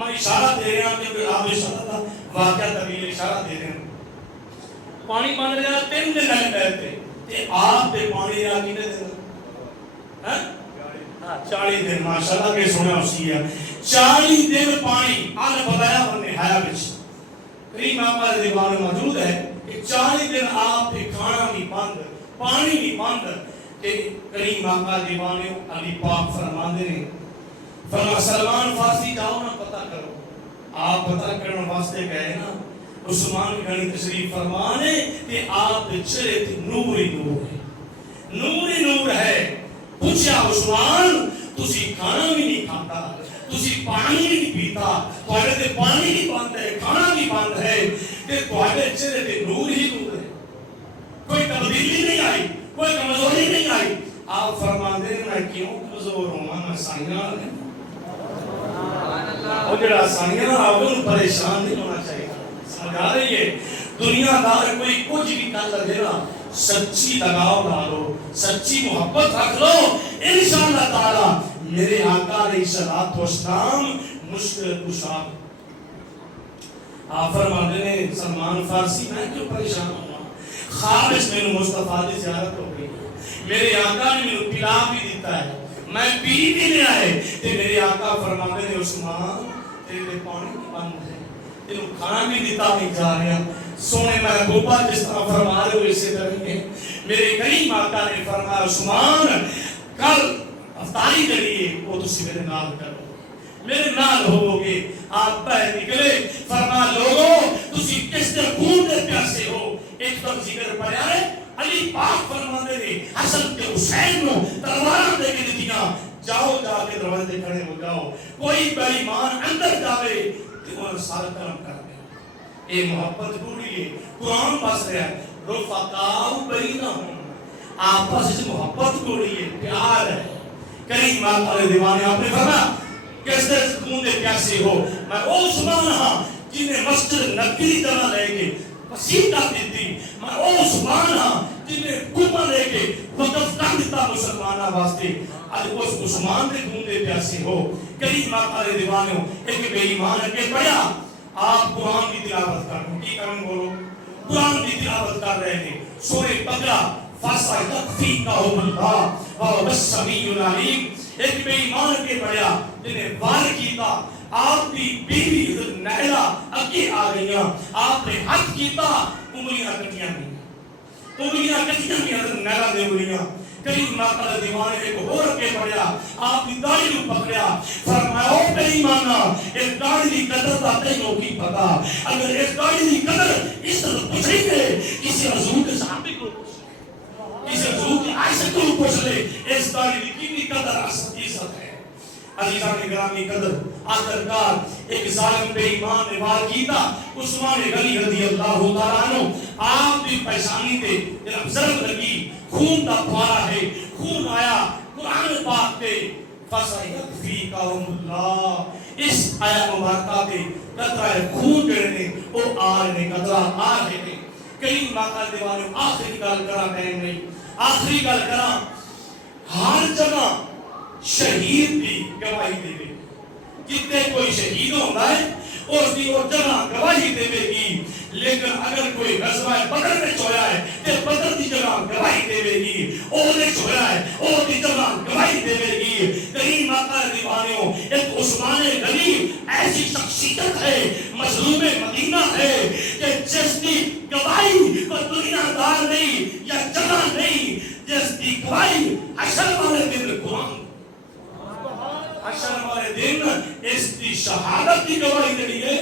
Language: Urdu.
میں اشارہ دے رہا ہوں کہ آپ اشارہ کا واقعہ طویل اشارہ دے رہے ہیں. پانی بن رہا 3 دن لگ گئے تھے تے آپ تے پانی رہا کتنے دن؟ ہاں 40 دن. ماشاءاللہ کہ سنیا اسی ہے 40 دن پانی آنے بتایا اور نہایا بچ کریم آقا دیوان موجود ہے کہ 40 دن آپ تے کھانا بھی بند پانی بھی بند کہ کریم آقا دیوان علی پاک فرماندے نے فرما سلمان فارسی جاؤ نا پتہ کرو. آپ پتہ کرنے واسطے گئے نا عثمان غنی تشریف فرمانے کہ آپ چہرے تے نور ہی نور ہے نور ہی نور ہے. پوچھا عثمان تسی کھانا بھی نہیں کھاتا تسی پانی نہیں پیتا تواڈے تے پانی بھی بند ہے کھانا بھی بند ہے تے تواڈے چہرے تے نور ہی نور ہے کوئی تبدیلی نہیں آئی کوئی کمزوری نہیں آئی. آپ فرماندے ہیں میں کیوں کمزور ہوں میں سائیاں ہے وہ جڑا سائیاں آون پریشان نہیں ہونا چاہیے. سمجھا رہی ہے دنیا دار کوئی کچھ بھی کر لگے نا سچی لگاؤ ڈالو سچی محبت رکھ لو انشاءاللہ تعالی میرے آقا علیہ الصلوۃ والسلام مشکل کشا. آپ فرماتے ہیں سلمان فارسی میں کیوں پریشان ہوں خواب اس میں مصطفیٰ کی زیارت ہو گئی میرے آقا نے مجھے پلا بھی دیتا ہے میں پی بھی لے آئے تے میرے آقا فرماتے ہیں عثمان تیرے پانی کی بند ہے تینوں کھانا بھی دیتا نہیں جا رہا. سونے محبوبہ جس طرح فرما رہے ہو اسی طرح کے میرے کریم آقا نے فرمایا عثمان کل افطاری کے لیے وہ تسی میرے نال کرو میرے نال ہوو گے. آپ باہر نکلے فرما لوگوں تسی کس طرح خون دے پیاسے ہو. ایک تو ذکر پڑھا ہے علی پاک فرماتے نے حسن کے حسین نو تلواراں دے کے دتیاں جاؤ جا کے دروازے تے کھڑے ہو جاؤ کوئی بے ایمان اندر جاوے تے انہاں سارا کلام کر دے. اے محبت پوری ہے قرآن پاس رہا ہے رفقاء بینہم آپس سے محبت پوری ہے پیار ہے. کریم آقا دیوانے آپ نے فرمایا کس طرح خون دے پیاسے ہو میں او عثمان ہاں جنہیں مسجد نبی طرح لے کے وسیلہ دیتی میں او عثمان ہاں جنہیں گمہ لے کے وقف کر دیتا مسلمانہ واسطے. آج اس عثمان دے خون دے پیاسے ہو. کریم آقا دیوانے ہو ایک بے ایمان کے پڑھا آپ قرآن کی تلاوت کر رہے ہیں کی کریں بولو قرآن کی تلاوت کر رہے ہیں سورہ بقرہ فَسَيَكْفِيكَهُمُ اللَّهُ وَهُوَ السَّمِيعُ الْعَلِيمُ. ایک بے ایمان کے پڑھا جنہیں وار کیتا آپ کی بیوی حضرت نیلہ اگے آ گئیاں آپ نے حد کیتا انگلیاں کٹیاں نہیں حضرت نیلہ دے انگلیاں. کریم آقا دیوانے ایک اور کے پڑھا آپ کی داڑھی کو پکڑیا فرمایا او بے ایمانا اس داڑھی کی قدر دا تینوں کی پتا اگر اس داڑھی کی قدر اس طرح پوچھیں گے کسی حضور کے صحابے کو کسی حضور کی عائشہ کو پوچھ لے اس داڑھی کی قدر عزت ہے. عزیزان گرامی قدر آخرکار ایک ظالم بے ایمان نے وار کیتا عثمان غنی رضی اللہ تعالیٰ عنہ آپ بھی پیشانی تے جناب ضرب لگی خون دا پھوارا ہے خون آیا قرآن پاک تے فَسَيَكْفِيكَهُمُ اللَّهُ اس آیت مبارکہ تے قطرہ خون جڑنے او آرنے قطرہ آرنے کریم آقا دیوانے آخری گل کرا ٹائم نہیں آخری گل کرا ہر جگہ شہید بھی گواہی دے گی جتنے کوئی شہید ہوتا ہے اس کی وہ جگہ گواہی دے گی لیکن اگر کوئی غزوہ بدر میں چھویا ہے تو بدر کی جگہ گواہی دے گی اور نے چھویا ہے اور کی جگہ گواہی دے گی. کریم آقا دیوانیوں ایک عثمان غنی ایسی شخصیت ہے مظلوم مدینہ ہے کہ جس کی گواہی کو دنیا دار نہیں یا جگہ نہیں جس کی گواہی حشر والے دن قرآن حشر والے دن اس کی شہادت کی گواہی دے ہے